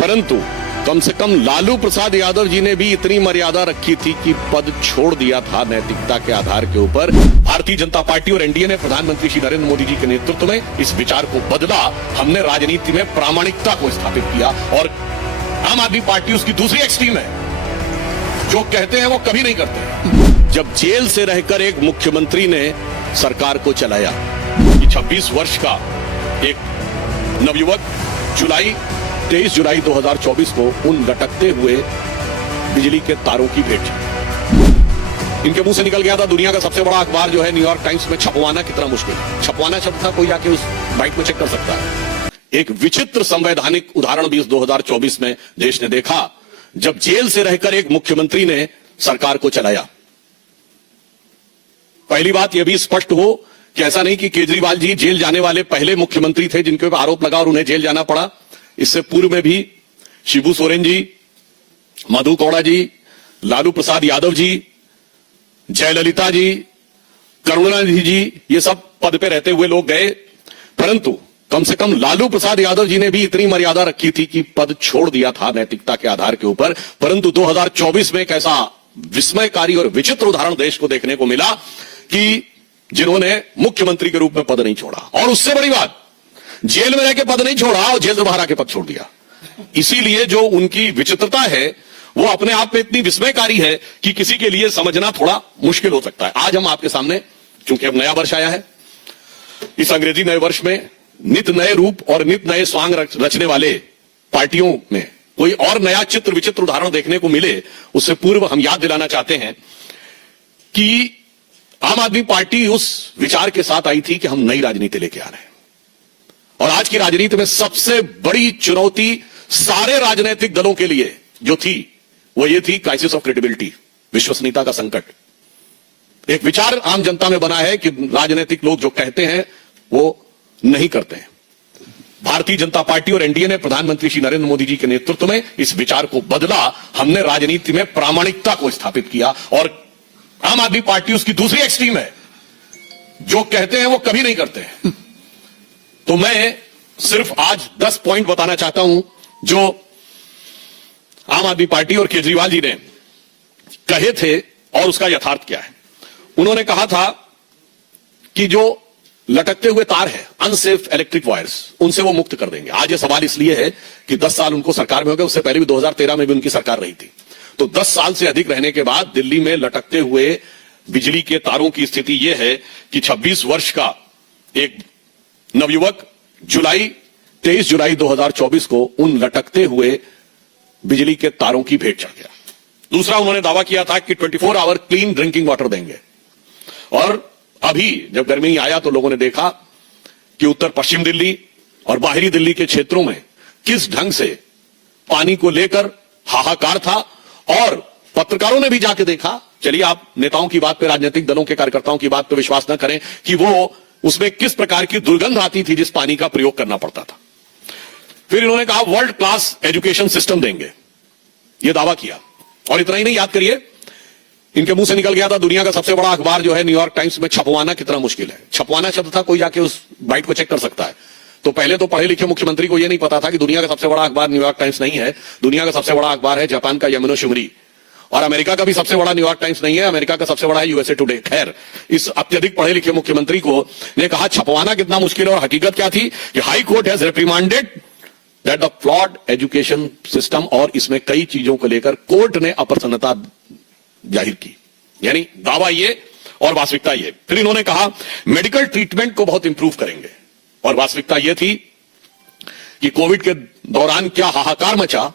परंतु कम से कम लालू प्रसाद यादव जी ने भी इतनी मर्यादा रखी थी कि पद छोड़ दिया था नैतिकता के आधार के ऊपर। भारतीय जनता पार्टी और एनडीए ने प्रधानमंत्री श्री नरेंद्र मोदी जी के नेतृत्व में इस विचार को बदला। हमने राजनीति में प्रामाणिकता को स्थापित किया और आम आदमी पार्टी उसकी दूसरी एक्सट्रीम है, जो कहते हैं वो कभी नहीं करते। जब जेल से रहकर एक मुख्यमंत्री ने सरकार को चलाया, 26 वर्ष का एक नवयुवक 23 जुलाई 2024 को उन लटकते हुए बिजली के तारों की भेंट चढ़ी। इनके मुंह से निकल गया था दुनिया का सबसे बड़ा अखबार जो है न्यूयॉर्क टाइम्स में छपवाना कितना मुश्किल है। छपवाना शब्द था, कोई जाके उस बाइट में चेक कर सकता है। एक विचित्र संवैधानिक उदाहरण भी 2024 में देश ने देखा, जब जेल से रहकर एक मुख्यमंत्री ने सरकार को चलाया। पहली बात यह भी स्पष्ट हो कि ऐसा नहीं कि केजरीवाल जी जेल जाने वाले पहले मुख्यमंत्री थे जिनके ऊपर आरोप लगा और उन्हें जेल जाना पड़ा। इससे पूर्व में भी शिबू सोरेन जी, मधु कौड़ा जी, लालू प्रसाद यादव जी, जयललिता जी, करुणानिधि जी, ये सब पद पे रहते हुए लोग गए। परंतु कम से कम लालू प्रसाद यादव जी ने भी इतनी मर्यादा रखी थी कि पद छोड़ दिया था नैतिकता के आधार के ऊपर। परंतु 2024 में एक ऐसा विस्मयकारी और विचित्र उदाहरण देश को देखने को मिला कि जिन्होंने मुख्यमंत्री के रूप में पद नहीं छोड़ा, और उससे बड़ी बात, जेल में रह के पद नहीं छोड़ा और जेल से बाहर आके पद छोड़ दिया। इसीलिए जो उनकी विचित्रता है वो अपने आप में इतनी विस्मयकारी है कि किसी के लिए समझना थोड़ा मुश्किल हो सकता है। आज हम आपके सामने, चूंकि अब नया वर्ष आया है, इस अंग्रेजी नए वर्ष में नित नए रूप और नित नए स्वांग रचने वाले पार्टियों में कोई और नया चित्र विचित्र उदाहरण देखने को मिले, उससे पूर्व हम याद दिलाना चाहते हैं कि आम आदमी पार्टी उस विचार के साथ आई थी कि हम नई राजनीति लेके आ रहे हैं। और आज की राजनीति में सबसे बड़ी चुनौती सारे राजनीतिक दलों के लिए जो थी वो ये थी क्राइसिस ऑफ क्रेडिबिलिटी, विश्वसनीयता का संकट। एक विचार आम जनता में बना है कि राजनीतिक लोग जो कहते हैं वो नहीं करते हैं। भारतीय जनता पार्टी और एनडीए ने प्रधानमंत्री श्री नरेंद्र मोदी जी के नेतृत्व में इस विचार को बदला। हमने राजनीति में प्रामाणिकता को स्थापित किया और आम आदमी पार्टी उसकी दूसरी एक्सट्रीम है, जो कहते हैं वो कभी नहीं करते हैं। तो मैं सिर्फ आज 10 पॉइंट बताना चाहता हूं जो आम आदमी पार्टी और केजरीवाल जी ने कहे थे और उसका यथार्थ क्या है। उन्होंने कहा था कि जो लटकते हुए तार है, अनसेफ इलेक्ट्रिक वायर्स, उनसे वो मुक्त कर देंगे। आज ये सवाल इसलिए है कि 10 साल उनको सरकार में हो गए, उससे पहले भी 2013 में भी उनकी सरकार रही थी। तो 10 साल से अधिक रहने के बाद दिल्ली में लटकते हुए बिजली के तारों की स्थिति यह है कि 26 वर्ष का एक नवयुवक 23 जुलाई 2024 को उन लटकते हुए बिजली के तारों की भेंट चढ़ गया। दूसरा, उन्होंने दावा किया था कि 24 आवर क्लीन ड्रिंकिंग वाटर देंगे। और अभी जब गर्मी आया तो लोगों ने देखा कि उत्तर पश्चिम दिल्ली और बाहरी दिल्ली के क्षेत्रों में किस ढंग से पानी को लेकर हाहाकार था। और पत्रकारों ने भी जाके देखा, चलिए आप नेताओं की बात पे, राजनीतिक दलों के कार्यकर्ताओं की बात पे विश्वास न करें कि वो उसमें किस प्रकार की दुर्गंध आती थी जिस पानी का प्रयोग करना पड़ता था। फिर इन्होंने कहा वर्ल्ड क्लास एजुकेशन सिस्टम देंगे, यह दावा किया। और इतना ही नहीं, याद करिए, इनके मुंह से निकल गया था दुनिया का सबसे बड़ा अखबार जो है न्यूयॉर्क टाइम्स में छपवाना कितना मुश्किल है। छपवाना शब्द था, कोई जाके उस बाइट को चेक कर सकता है। तो पहले तो पढ़े लिखे मुख्यमंत्री को यह नहीं पता था कि दुनिया का सबसे बड़ा अखबार न्यूयॉर्क टाइम्स नहीं है। दुनिया का सबसे बड़ा अखबार है जापान का यामानो शिमरी, और अमेरिका का भी सबसे बड़ा न्यूयॉर्क टाइम्स नहीं है, अमेरिका का सबसे बड़ा है यूएसए टुडे। खैर, इस अत्यधिक पढ़े लिखे मुख्यमंत्री को ने कहा छपवाना कितना मुश्किल है। और हकीकत क्या थी कि high court has reprimanded that the flawed education system, और इसमें कई चीजों को लेकर कोर्ट ने अप्रसन्नता जाहिर की। यानी दावा ये और वास्तविकता ये। फिर इन्होंने कहा मेडिकल ट्रीटमेंट को बहुत इंप्रूव करेंगे, और वास्तविकता यह थी कि कोविड के दौरान क्या हाहाकार मचा,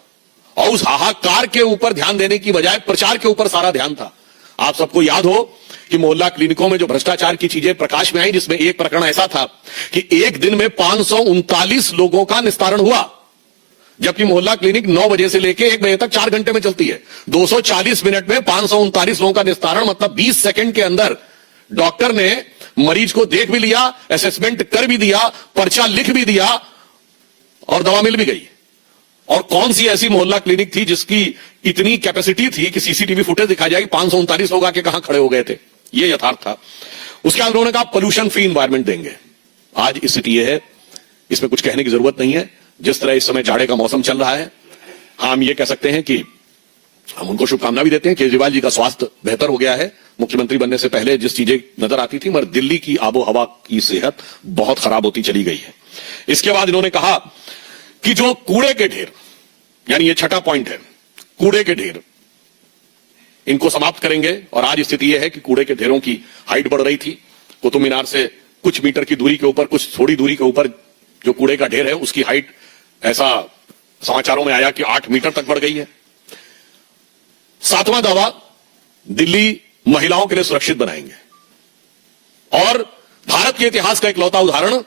और उस हाहाकार के ऊपर ध्यान देने की बजाय प्रचार के ऊपर सारा ध्यान था। आप सबको याद हो कि मोहल्ला क्लिनिकों में जो भ्रष्टाचार की चीजें प्रकाश में आई, जिसमें एक प्रकरण ऐसा था कि एक दिन में 539 लोगों का निस्तारण हुआ, जबकि मोहल्ला क्लिनिक 9 बजे से लेकर 1 बजे तक 4 घंटे में चलती है। 240 मिनट में 539 लोगों का निस्तारण, मतलब 20 सेकंड के अंदर डॉक्टर ने मरीज को देख भी लिया, असेसमेंट कर भी दिया, पर्चा लिख भी दिया और दवा मिल भी गई। और कौन सी ऐसी मोहल्ला क्लिनिक थी जिसकी इतनी कैपेसिटी थी कि सीसीटीवी फुटेज दिखा जाए कि 539 लोग आके कहां खड़े हो गए थे। ये यथार्थ था। उसके बाद उन्होंने कहा पोल्यूशन फ्री इंवायरमेंट देंगे। आज स्थिति यह है, इसमें कुछ कहने की जरूरत नहीं है। जिस तरह इस समय जाड़े का मौसम चल रहा है, हम ये कह सकते हैं कि हम उनको शुभकामना भी देते हैं। केजरीवाल जी का स्वास्थ्य बेहतर हो गया है। मुख्यमंत्री बनने से पहले जिस चीजें नजर आती थी, मगर दिल्ली की आबो हवा की सेहत बहुत खराब होती चली गई है। इसके बाद इन्होंने कहा कि जो कूड़े के ढेर, यानी ये छठा पॉइंट है, कूड़े के ढेर, इनको समाप्त करेंगे। और आज स्थिति यह है कि कूड़े के ढेरों की हाइट बढ़ रही थी। कुतुब मीनार से कुछ मीटर की दूरी के ऊपर, कुछ थोड़ी दूरी के ऊपर जो कूड़े का ढेर है, उसकी हाइट ऐसा समाचारों में आया कि 8 मीटर तक बढ़ गई है। सातवां दावा, दिल्ली महिलाओं के लिए सुरक्षित बनाएंगे। और भारत के इतिहास का इकलौता उदाहरण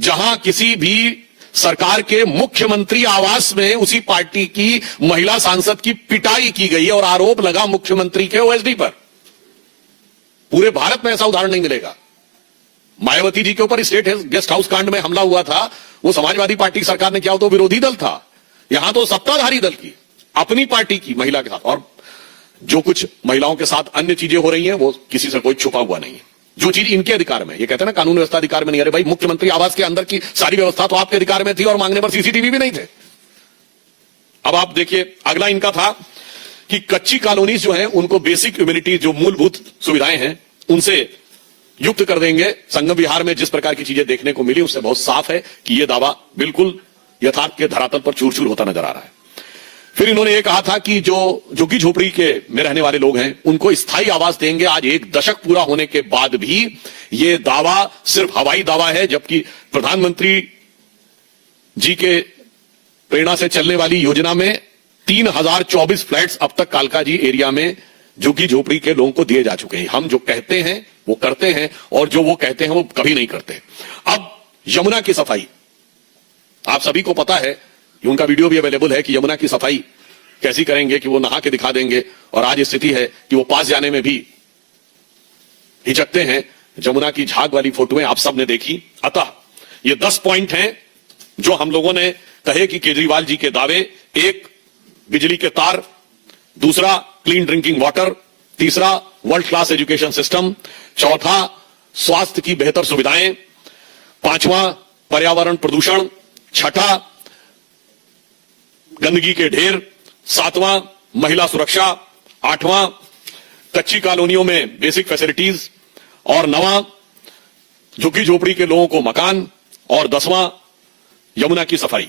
जहां किसी भी सरकार के मुख्यमंत्री आवास में उसी पार्टी की महिला सांसद की पिटाई की गई और आरोप लगा मुख्यमंत्री के ओएसडी पर। पूरे भारत में ऐसा उदाहरण नहीं मिलेगा। मायावती जी के ऊपर स्टेट गेस्ट हाउस कांड में हमला हुआ था, वो समाजवादी पार्टी की सरकार ने किया, तो विरोधी दल था। यहां तो सत्ताधारी दल की, अपनी पार्टी की महिला के साथ। और जो कुछ महिलाओं के साथ अन्य चीजें हो रही हैं, वो किसी से कोई छुपा हुआ नहीं है। जो चीज इनके अधिकार में, ये कहते हैं ना कानून व्यवस्था अधिकार में नहीं। अरे भाई, मुख्यमंत्री आवास के अंदर की सारी व्यवस्था तो आपके अधिकार में थी और मांगने पर सीसीटीवी भी नहीं थे। अब आप देखिए, अगला इनका था कि कच्ची कॉलोनीज जो है उनको बेसिक इम्यूनिटी, जो मूलभूत सुविधाएं हैं, उनसे युक्त कर देंगे। संगम विहार में जिस प्रकार की चीजें देखने को मिली, उससे बहुत साफ है कि यह दावा बिल्कुल यथार्थ के धरातल पर चूर चूर होता नजर आ रहा है। फिर इन्होंने ये कहा था कि जो झुग्गी झोपड़ी के में रहने वाले लोग हैं, उनको स्थायी आवास देंगे। आज 1 दशक पूरा होने के बाद भी ये दावा सिर्फ हवाई दावा है, जबकि प्रधानमंत्री जी के प्रेरणा से चलने वाली योजना में 3024 फ्लैट्स अब तक कालका जी एरिया में झुग्गी झोपड़ी के लोगों को दिए जा चुके हैं। हम जो कहते हैं वो करते हैं, और जो वो कहते हैं वो कभी नहीं करते। अब यमुना की सफाई, आप सभी को पता है, उनका वीडियो भी अवेलेबल है कि यमुना की सफाई कैसी करेंगे, कि वो नहा के दिखा देंगे। और आज स्थिति है कि वो पास जाने में भी हिचकते हैं। यमुना की झाग वाली फोटोएं आप सब ने देखी। अतः ये 10 पॉइंट हैं जो हम लोगों ने कहे कि केजरीवाल जी के दावे। 1, बिजली के तार। दूसरा, क्लीन ड्रिंकिंग वाटर। तीसरा, वर्ल्ड क्लास एजुकेशन सिस्टम। चौथा, स्वास्थ्य की बेहतर सुविधाएं। 5वां, पर्यावरण प्रदूषण। 6ठा, गंदगी के ढेर। 7वां, महिला सुरक्षा। 8वां, कच्ची कॉलोनियों में बेसिक फैसिलिटीज। और 9वां, झुग्गी झोपड़ी के लोगों को मकान। और 10वां, यमुना की सफाई।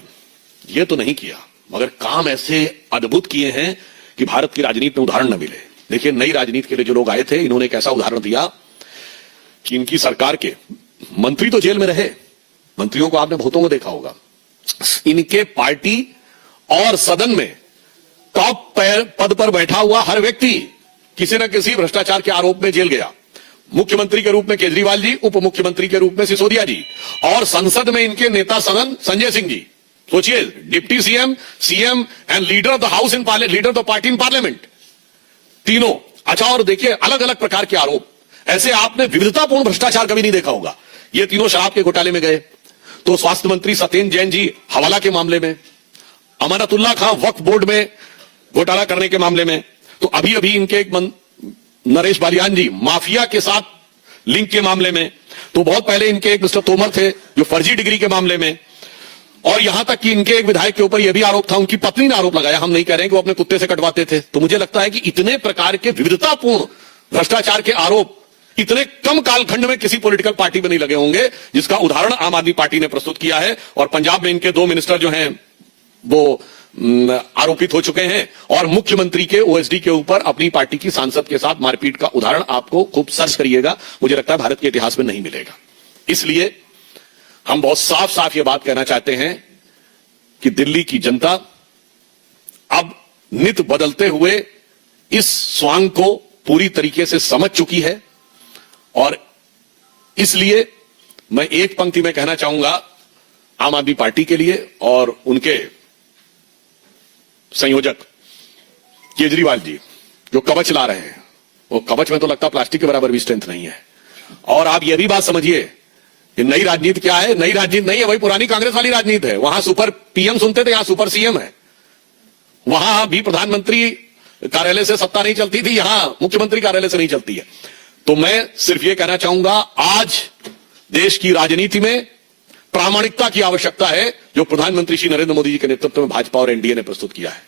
ये तो नहीं किया, मगर काम ऐसे अद्भुत किए हैं कि भारत की राजनीति में उदाहरण न मिले। देखिए, नई राजनीति के लिए जो लोग आए थे, इन्होंने एक ऐसा उदाहरण दिया कि इनकी सरकार के मंत्री तो जेल में रहे, मंत्रियों को आपने बहुतों को देखा होगा, इनके पार्टी और सदन में टॉप पद पर बैठा हुआ हर व्यक्ति किसी न किसी भ्रष्टाचार के आरोप में जेल गया। मुख्यमंत्री के रूप में केजरीवाल जी, उप मुख्यमंत्री के रूप में सिसोदिया जी, और संसद में इनके नेता सदन संजय सिंह जी। सोचिए, deputy CM, CM and leader of the house in parliament, leader of the party in parliament, तीनों। अच्छा, और देखिए, अलग अलग प्रकार के आरोप। ऐसे आपने विविधतापूर्ण भ्रष्टाचार कभी नहीं देखा होगा। ये तीनों शराब के घोटाले में गए, तो स्वास्थ्य मंत्री सत्येंद्र जैन जी हवाला के मामले में, अमानतुल्लाह खां वक्फ बोर्ड में घोटाला करने के मामले में, तो अभी अभी इनके एक नरेश बालियान जी माफिया के साथ लिंक के मामले में, तो बहुत पहले इनके एक मिस्टर तोमर थे जो फर्जी डिग्री के मामले में, और यहां तक कि इनके एक विधायक के ऊपर यह भी आरोप था, उनकी पत्नी ने आरोप लगाया, हम नहीं कह रहे हैं कि वो अपने कुत्ते से कटवाते थे। तो मुझे लगता है कि इतने प्रकार के विविधतापूर्ण भ्रष्टाचार के आरोप इतने कम कालखंड में किसी पॉलिटिकल पार्टी में नहीं लगे होंगे, जिसका उदाहरण आम आदमी पार्टी ने प्रस्तुत किया है। और पंजाब में इनके 2 मिनिस्टर जो हैं वो आरोपित हो चुके हैं, और मुख्यमंत्री के ओएसडी के ऊपर अपनी पार्टी की सांसद के साथ मारपीट का उदाहरण आपको खूब सर्च करिएगा, मुझे लगता है भारत के इतिहास में नहीं मिलेगा। इसलिए हम बहुत साफ साफ ये बात कहना चाहते हैं कि दिल्ली की जनता अब नित बदलते हुए इस स्वांग को पूरी तरीके से समझ चुकी है। और इसलिए मैं एक पंक्ति में कहना चाहूंगा आम आदमी पार्टी के लिए और उनके संयोजक केजरीवाल जी जो कवच ला रहे हैं, वो कवच में तो लगता प्लास्टिक के बराबर भी स्ट्रेंथ नहीं है। और आप ये भी बात समझिए कि नई राजनीति क्या है, नई राजनीति नहीं है, वही पुरानी कांग्रेस वाली राजनीति है। वहां सुपर पीएम सुनते थे, यहां सुपर सीएम है। वहां भी प्रधानमंत्री कार्यालय से सत्ता नहीं चलती थी, यहां मुख्यमंत्री कार्यालय से नहीं चलती है। तो मैं सिर्फ ये कहना चाहूंगा, आज देश की राजनीति में प्रामाणिकता की आवश्यकता है, जो प्रधानमंत्री श्री नरेंद्र मोदी जी के नेतृत्व में भाजपा और एनडीए ने प्रस्तुत किया है।